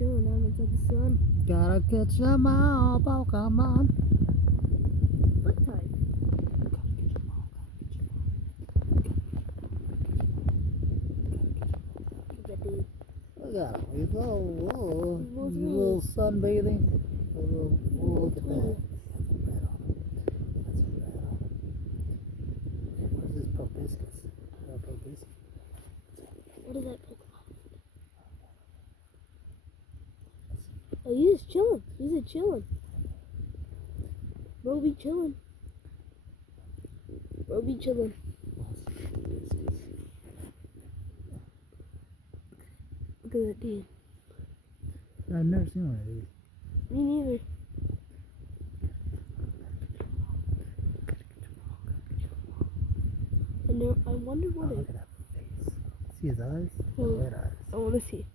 chilling out inside the sun. Gotta catch 'em all, Pokemon. Foot time. That dude. Look at him. He's a little sunbathing. Look at that. What is this proboscis? What is that Pokemon? Oh, he's just chilling. He's just chilling. Bro be chilling. Bro be chilling. Look at that dude. I've never seen one of these. Me neither. I wonder what Look it at that face. See his eyes? Oh. Red eyes. I want to see.